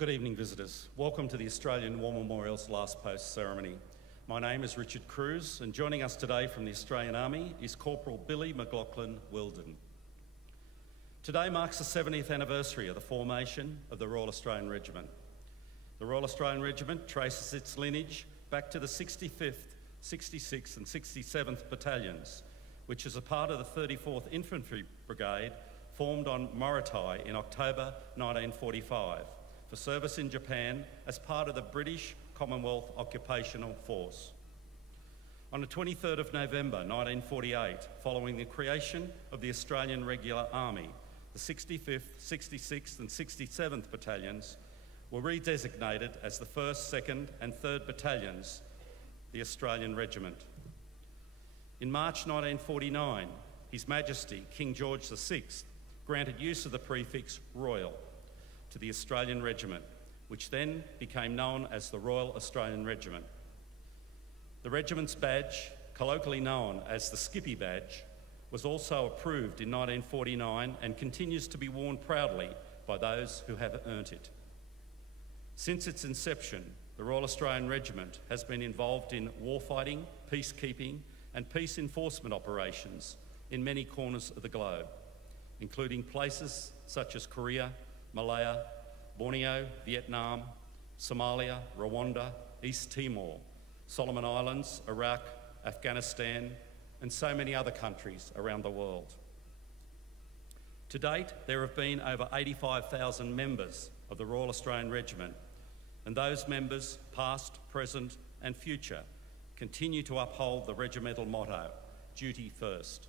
Good evening, visitors. Welcome to the Australian War Memorial's Last Post ceremony. My name is Richard Cruz, and joining us today from the Australian Army is Corporal Billy McLaughlin Wilden. Today marks the 70th anniversary of the formation of the Royal Australian Regiment. The Royal Australian Regiment traces its lineage back to the 65th, 66th and 67th Battalions, which is a part of the 34th Infantry Brigade formed on Morotai in October 1945 for service in Japan as part of the British Commonwealth Occupational Force. On the 23rd of November 1948, following the creation of the Australian Regular Army, the 65th, 66th and 67th Battalions were redesignated as the 1st, 2nd and 3rd Battalions, the Australian Regiment. In March 1949, His Majesty King George VI granted use of the prefix Royal to the Australian Regiment, which then became known as the Royal Australian Regiment. The regiment's badge, colloquially known as the Skippy Badge, was also approved in 1949 and continues to be worn proudly by those who have earned it. Since its inception, the Royal Australian Regiment has been involved in warfighting, peacekeeping and peace enforcement operations in many corners of the globe, including places such as Korea, Malaya, Borneo, Vietnam, Somalia, Rwanda, East Timor, Solomon Islands, Iraq, Afghanistan, and so many other countries around the world. To date, there have been over 85,000 members of the Royal Australian Regiment, and those members, past, present, and future, continue to uphold the regimental motto, duty first.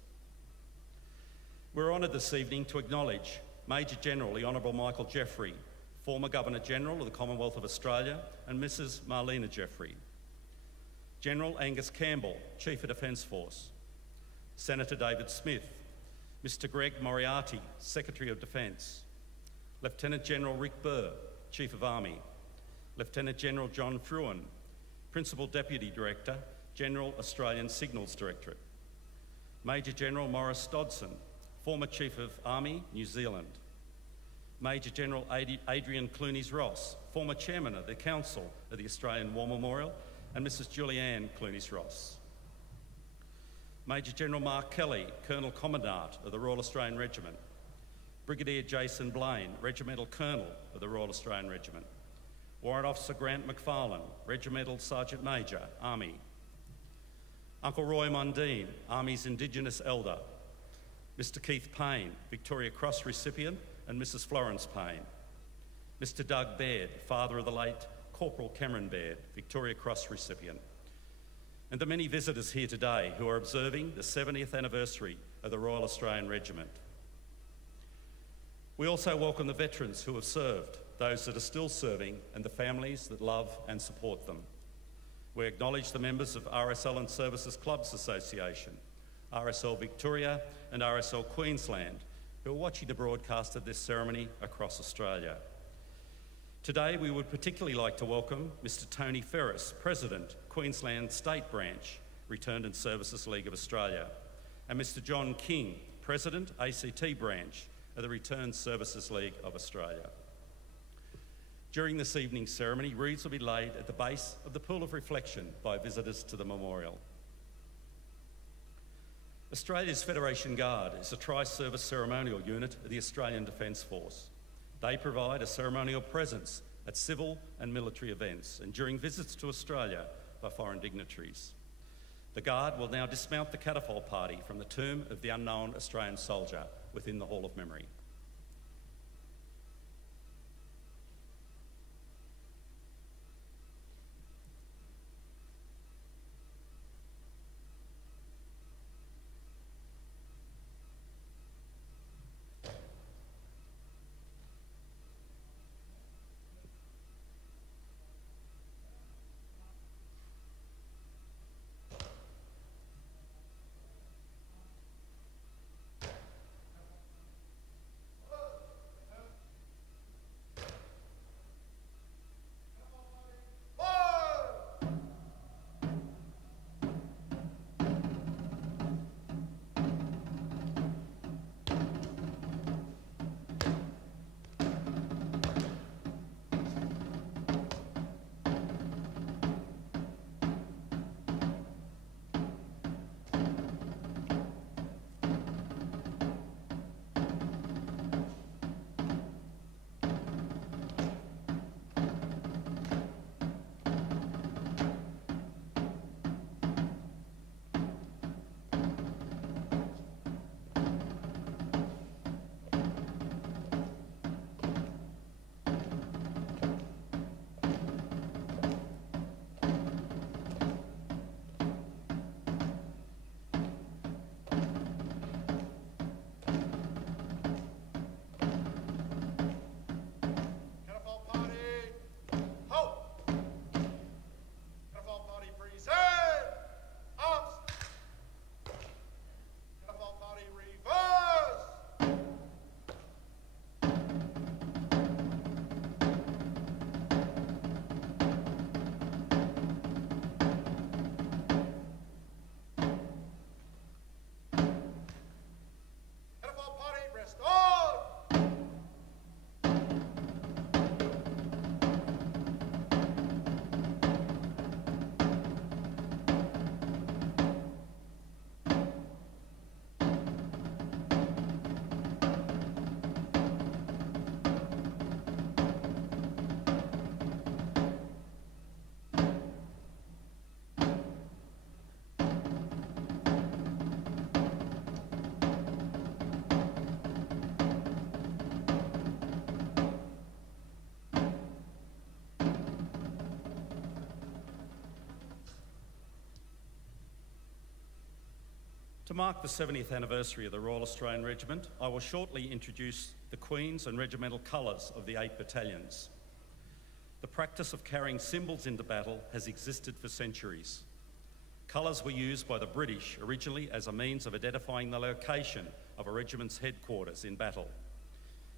We're honoured this evening to acknowledge Major General the Honourable Michael Jeffrey, former Governor-General of the Commonwealth of Australia, and Mrs Marlena Jeffrey. General Angus Campbell, Chief of Defence Force. Senator David Smith. Mr Greg Moriarty, Secretary of Defence. Lieutenant General Rick Burr, Chief of Army. Lieutenant General John Fruin, Principal Deputy Director, General Australian Signals Directorate. Major General Maurice Dodson, former Chief of Army, New Zealand. Major General Adrian Clunies-Ross, former Chairman of the Council of the Australian War Memorial, and Mrs Julianne Clunies-Ross. Major General Mark Kelly, Colonel Commandant of the Royal Australian Regiment. Brigadier Jason Blaine, Regimental Colonel of the Royal Australian Regiment. Warrant Officer Grant McFarlane, Regimental Sergeant Major, Army. Uncle Roy Mundine, Army's Indigenous Elder. Mr Keith Payne, Victoria Cross recipient, and Mrs Florence Payne. Mr Doug Baird, father of the late Corporal Cameron Baird, Victoria Cross recipient. And the many visitors here today who are observing the 70th anniversary of the Royal Australian Regiment. We also welcome the veterans who have served, those that are still serving, and the families that love and support them. We acknowledge the members of RSL Services Clubs Association, RSL Victoria and RSL Queensland, who are watching the broadcast of this ceremony across Australia. Today, we would particularly like to welcome Mr Tony Ferris, President, Queensland State Branch, Returned and Services League of Australia, and Mr John King, President, ACT Branch of the Returned Services League of Australia. During this evening's ceremony, wreaths will be laid at the base of the Pool of Reflection by visitors to the memorial. Australia's Federation Guard is a tri-service ceremonial unit of the Australian Defence Force. They provide a ceremonial presence at civil and military events and during visits to Australia by foreign dignitaries. The Guard will now dismount the catafalque party from the tomb of the unknown Australian soldier within the Hall of Memory. To mark the 70th anniversary of the Royal Australian Regiment, I will shortly introduce the Queen's and regimental colours of the 8 battalions. The practice of carrying symbols into battle has existed for centuries. Colours were used by the British originally as a means of identifying the location of a regiment's headquarters in battle.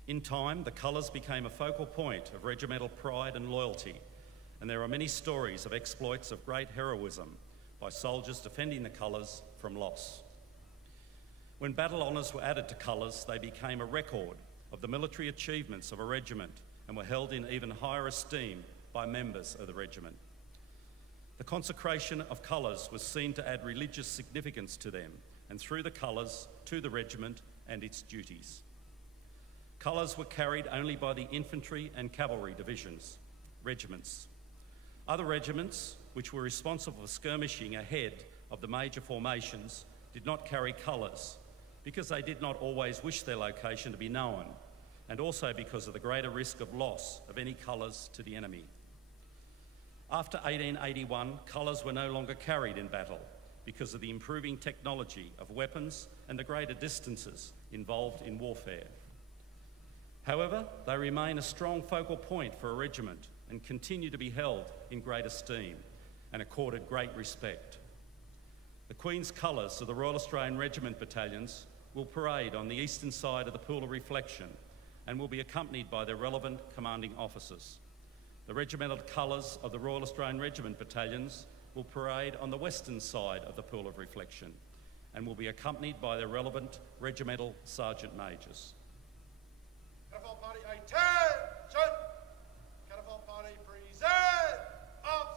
In time, the colours became a focal point of regimental pride and loyalty, and there are many stories of exploits of great heroism by soldiers defending the colours from loss. When battle honours were added to colours, they became a record of the military achievements of a regiment and were held in even higher esteem by members of the regiment. The consecration of colours was seen to add religious significance to them, and through the colours, to the regiment and its duties. Colours were carried only by the infantry and cavalry divisions, regiments. Other regiments, which were responsible for skirmishing ahead of the major formations, did not carry colours because they did not always wish their location to be known, and also because of the greater risk of loss of any colours to the enemy. After 1881, colours were no longer carried in battle because of the improving technology of weapons and the greater distances involved in warfare. However, they remain a strong focal point for a regiment and continue to be held in great esteem and accorded great respect. The Queen's colours of the Royal Australian Regiment battalions will parade on the eastern side of the Pool of Reflection and will be accompanied by their relevant commanding officers. The regimental colours of the Royal Australian Regiment battalions will parade on the western side of the Pool of Reflection and will be accompanied by their relevant regimental sergeant majors. Catapult party, attention! Catapult party, present! Arms!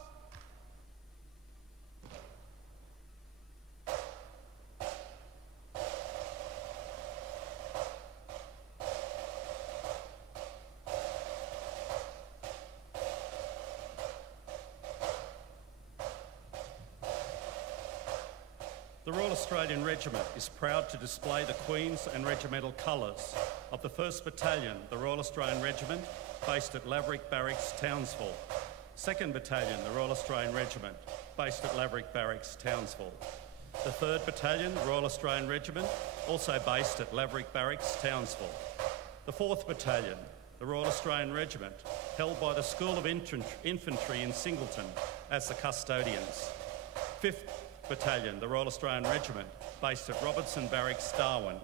The Royal Australian Regiment is proud to display the Queen's and regimental colours of the 1st Battalion, the Royal Australian Regiment, based at Laverick Barracks, Townsville. 2nd Battalion, the Royal Australian Regiment, based at Laverick Barracks, Townsville. The 3rd Battalion, the Royal Australian Regiment, also based at Laverick Barracks, Townsville. The 4th Battalion, the Royal Australian Regiment, held by the School of Infantry in Singleton as the custodians. 5th Battalion, the Royal Australian Regiment, based at Robertson Barracks, Darwin.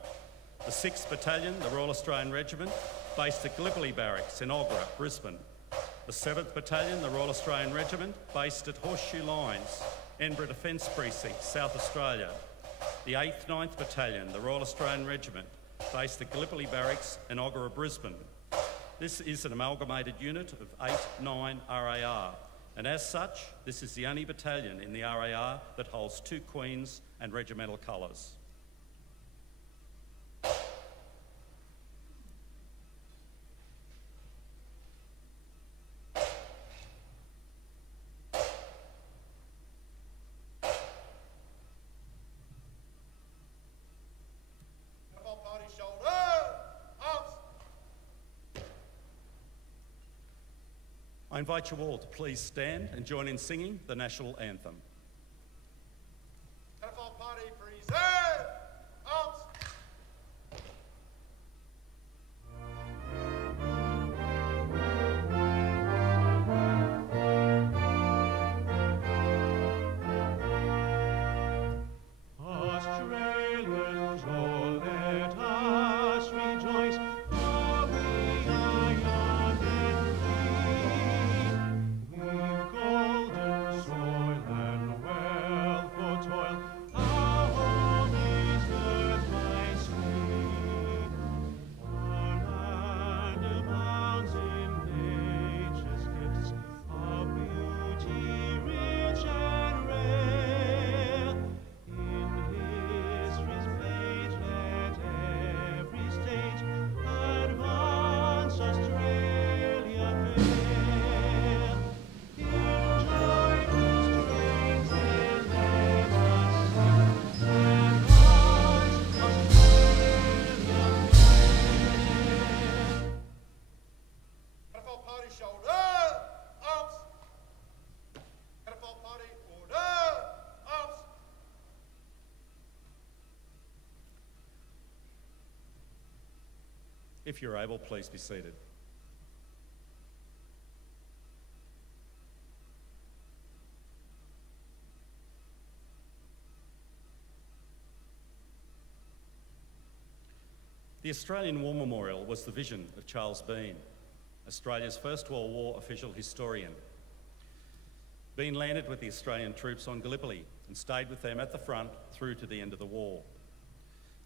The 6th Battalion, the Royal Australian Regiment, based at Gallipoli Barracks in Ogra, Brisbane. The 7th Battalion, the Royal Australian Regiment, based at Horseshoe Lines, Edinburgh Defence Precinct, South Australia. The 8th 9th Battalion, the Royal Australian Regiment, based at Gallipoli Barracks in Ogra, Brisbane. This is an amalgamated unit of 8, 9 RAR. And as such, this is the only battalion in the RAR that holds 2 Queen's and regimental colours. Party, shoulder, arms! I invite you all to please stand and join in singing the National Anthem. Catapult party, present! Arms! Australians, oh, let us rejoice, for we are young and free. We've golden soil and If you're able, please be seated. The Australian War Memorial was the vision of Charles Bean, Australia's First World War official historian. Bean landed with the Australian troops on Gallipoli and stayed with them at the front through to the end of the war.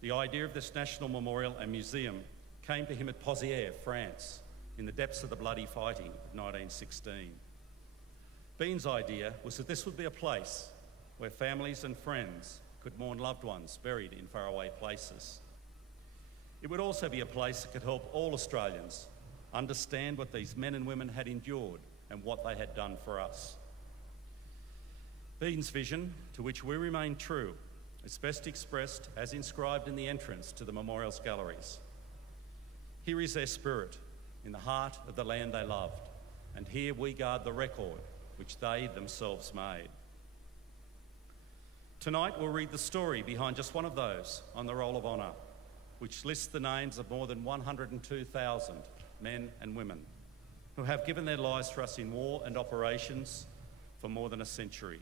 The idea of this national memorial and museum came to him at Pozières, France, in the depths of the bloody fighting of 1916. Bean's idea was that this would be a place where families and friends could mourn loved ones buried in faraway places. It would also be a place that could help all Australians understand what these men and women had endured and what they had done for us. Bean's vision, to which we remain true, is best expressed as inscribed in the entrance to the memorial's galleries. Here is their spirit, in the heart of the land they loved, and here we guard the record which they themselves made. Tonight we'll read the story behind just one of those on the Roll of Honour, which lists the names of more than 102,000 men and women who have given their lives for us in war and operations for more than a century.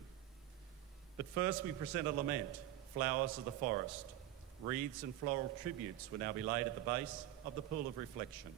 But first we present a lament, Flowers of the Forest. Wreaths and floral tributes will now be laid at the base of the Pool of Reflection.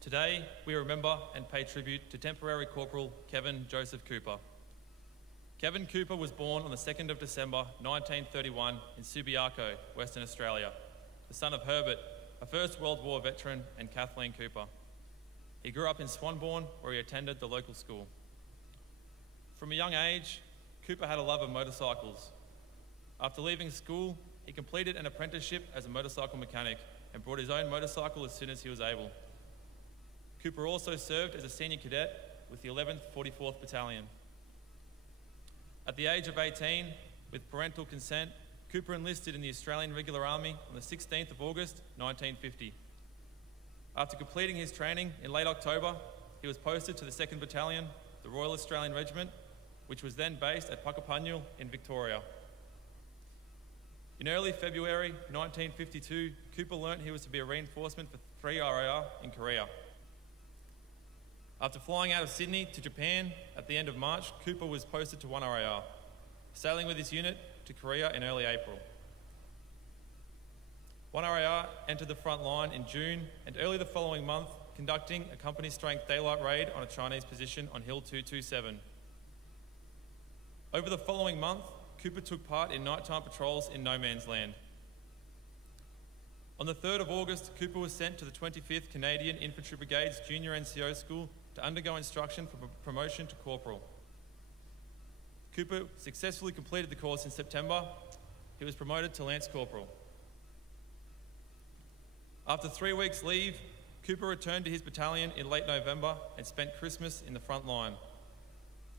Today, we remember and pay tribute to Temporary Corporal Kevin Joseph Cooper. Kevin Cooper was born on the 2nd of December 1931 in Subiaco, Western Australia, the son of Herbert, a First World War veteran, and Kathleen Cooper. He grew up in Swanbourne, where he attended the local school. From a young age, Cooper had a love of motorcycles. After leaving school, he completed an apprenticeship as a motorcycle mechanic and brought his own motorcycle as soon as he was able. Cooper also served as a senior cadet with the 11th 44th Battalion. At the age of 18, with parental consent, Cooper enlisted in the Australian Regular Army on the 16th of August 1950. After completing his training in late October, he was posted to the 2nd Battalion, the Royal Australian Regiment, which was then based at Puckapunyal in Victoria. In early February 1952, Cooper learnt he was to be a reinforcement for 3 RAR in Korea. After flying out of Sydney to Japan at the end of March, Cooper was posted to 1 RAR, sailing with his unit to Korea in early April. 1 RAR entered the front line in June and early the following month, conducting a company-strength daylight raid on a Chinese position on Hill 227. Over the following month, Cooper took part in nighttime patrols in no man's land. On the 3rd of August, Cooper was sent to the 25th Canadian Infantry Brigade's Junior NCO School to undergo instruction for promotion to Corporal. Cooper successfully completed the course in September. He was promoted to Lance Corporal. After 3 weeks' leave, Cooper returned to his battalion in late November and spent Christmas in the front line.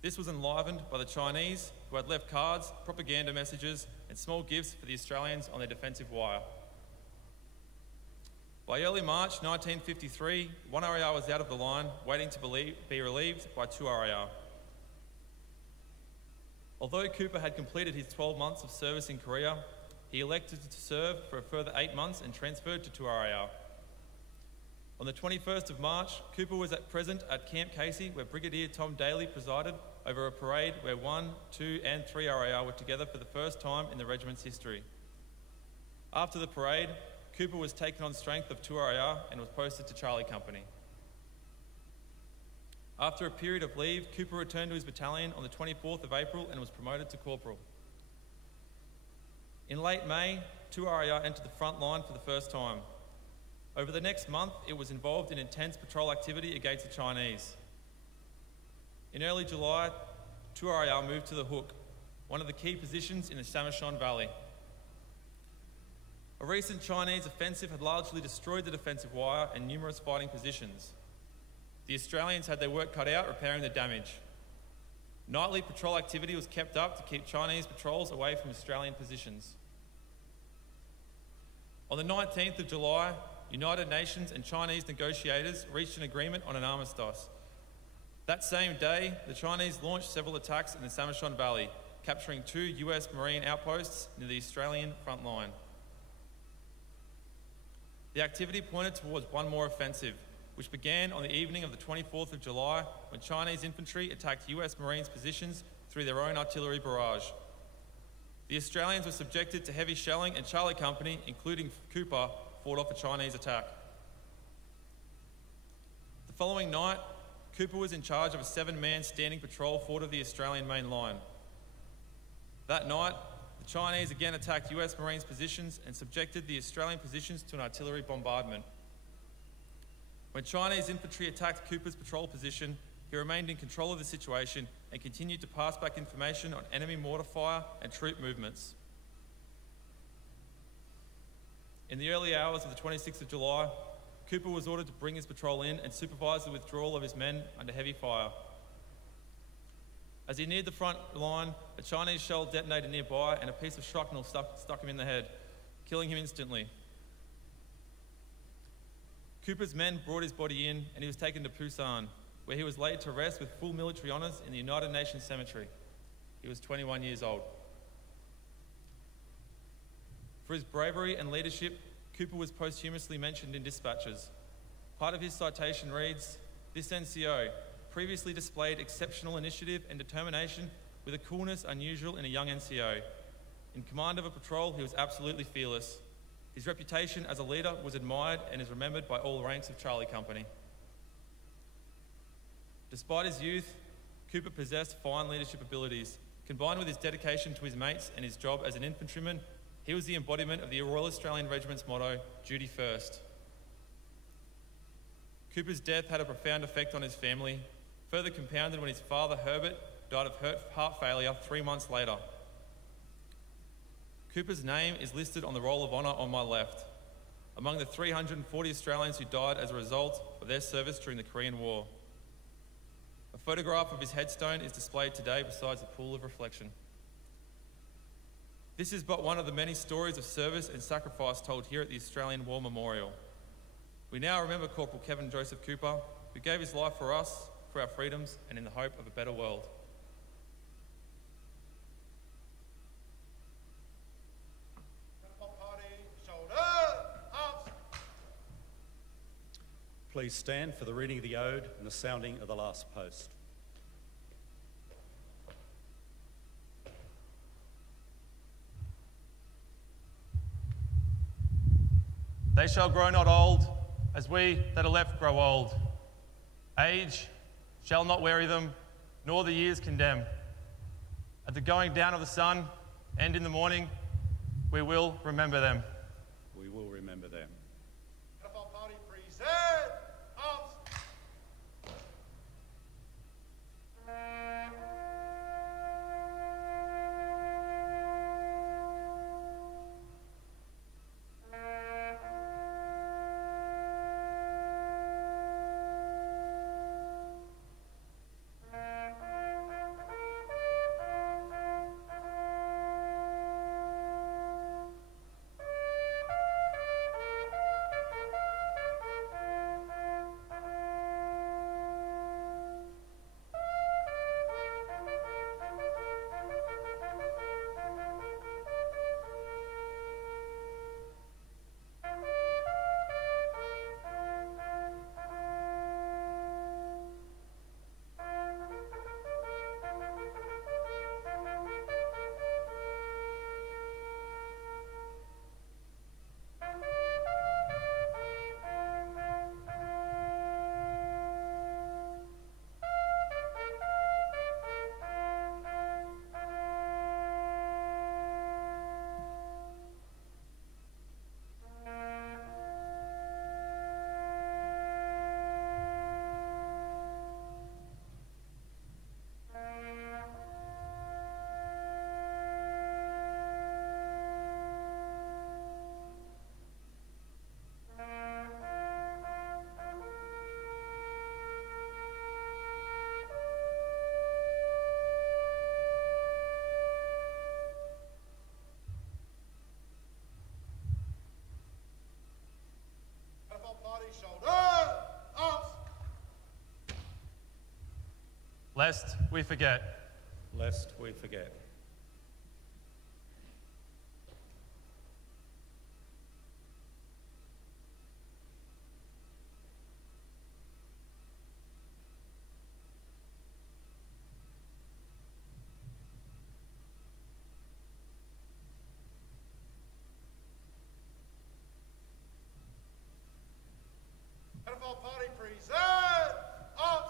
This was enlivened by the Chinese, who had left cards, propaganda messages, and small gifts for the Australians on their defensive wire. By early March 1953, 1 RAR was out of the line, waiting to be relieved by 2 RAR. Although Cooper had completed his 12 months of service in Korea, he elected to serve for a further 8 months and transferred to 2 RAR. On the 21st of March, Cooper was present at Camp Casey, where Brigadier Tom Daly presided over a parade where 1, 2 and 3 RAR were together for the first time in the regiment's history. After the parade, Cooper was taken on strength of 2 RAR and was posted to Charlie Company. After a period of leave, Cooper returned to his battalion on the 24th of April and was promoted to Corporal. In late May, 2 RAR entered the front line for the first time. Over the next month, it was involved in intense patrol activity against the Chinese. In early July, 2 RAR moved to the Hook, one of the key positions in the Samashon Valley. A recent Chinese offensive had largely destroyed the defensive wire and numerous fighting positions. The Australians had their work cut out repairing the damage. Nightly patrol activity was kept up to keep Chinese patrols away from Australian positions. On the 19th of July, United Nations and Chinese negotiators reached an agreement on an armistice. That same day, the Chinese launched several attacks in the Samashon Valley, capturing 2 US Marine outposts near the Australian front line. The activity pointed towards one more offensive, which began on the evening of the 24th of July when Chinese infantry attacked US Marines' positions through their own artillery barrage. The Australians were subjected to heavy shelling and Charlie Company, including Cooper, fought off a Chinese attack. The following night, Cooper was in charge of a 7-man standing patrol forward of the Australian main line. That night, the Chinese again attacked US Marines' positions and subjected the Australian positions to an artillery bombardment. When Chinese infantry attacked Cooper's patrol position, he remained in control of the situation and continued to pass back information on enemy mortar fire and troop movements. In the early hours of the 26th of July, Cooper was ordered to bring his patrol in and supervise the withdrawal of his men under heavy fire. As he neared the front line, a Chinese shell detonated nearby and a piece of shrapnel stuck him in the head, killing him instantly. Cooper's men brought his body in and he was taken to Busan, where he was laid to rest with full military honours in the United Nations Cemetery. He was 21 years old. For his bravery and leadership, Cooper was posthumously mentioned in dispatches. Part of his citation reads, "This NCO previously displayed exceptional initiative and determination with a coolness unusual in a young NCO. In command of a patrol, he was absolutely fearless. His reputation as a leader was admired and is remembered by all ranks of Charlie Company." Despite his youth, Cooper possessed fine leadership abilities. Combined with his dedication to his mates and his job as an infantryman, he was the embodiment of the Royal Australian Regiment's motto, duty first. Cooper's death had a profound effect on his family, further compounded when his father, Herbert, died of heart failure 3 months later. Cooper's name is listed on the Roll of Honour on my left, among the 340 Australians who died as a result of their service during the Korean War. A photograph of his headstone is displayed today beside the pool of reflection. This is but one of the many stories of service and sacrifice told here at the Australian War Memorial. We now remember Corporal Kevin Joseph Cooper, who gave his life for us, for our freedoms, and in the hope of a better world. Please stand for the reading of the ode and the sounding of the last post. They shall grow not old, as we that are left grow old. Age shall not weary them, nor the years condemn. At the going down of the sun and in the morning, we will remember them. We will remember them. Catapult party present. Arms. Shoulder, arms. Lest we forget. Lest we forget. Catapult party present. Arms.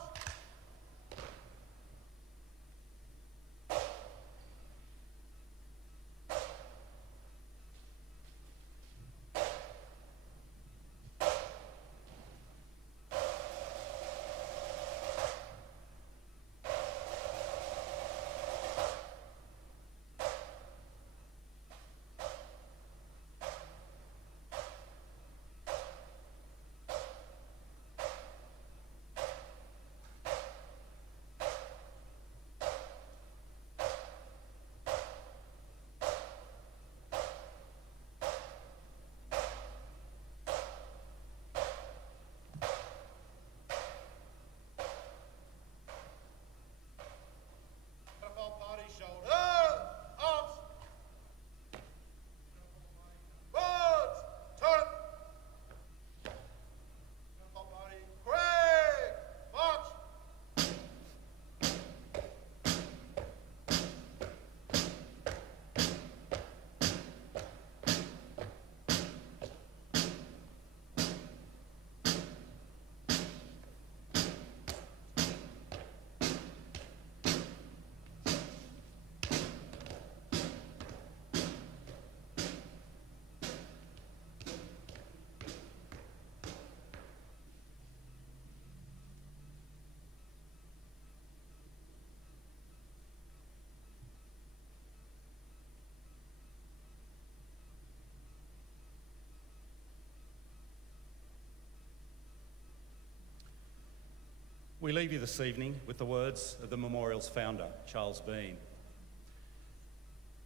We leave you this evening with the words of the memorial's founder, Charles Bean.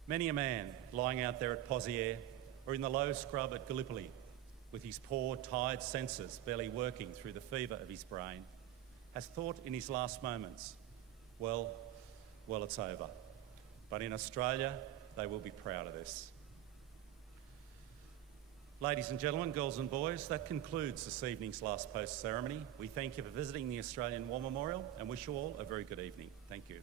Many a man lying out there at Pozières or in the low scrub at Gallipoli, with his poor, tired senses barely working through the fever of his brain, has thought in his last moments, well, it's over. But in Australia, they will be proud of this. Ladies and gentlemen, girls and boys, that concludes this evening's last post ceremony. We thank you for visiting the Australian War Memorial and wish you all a very good evening. Thank you.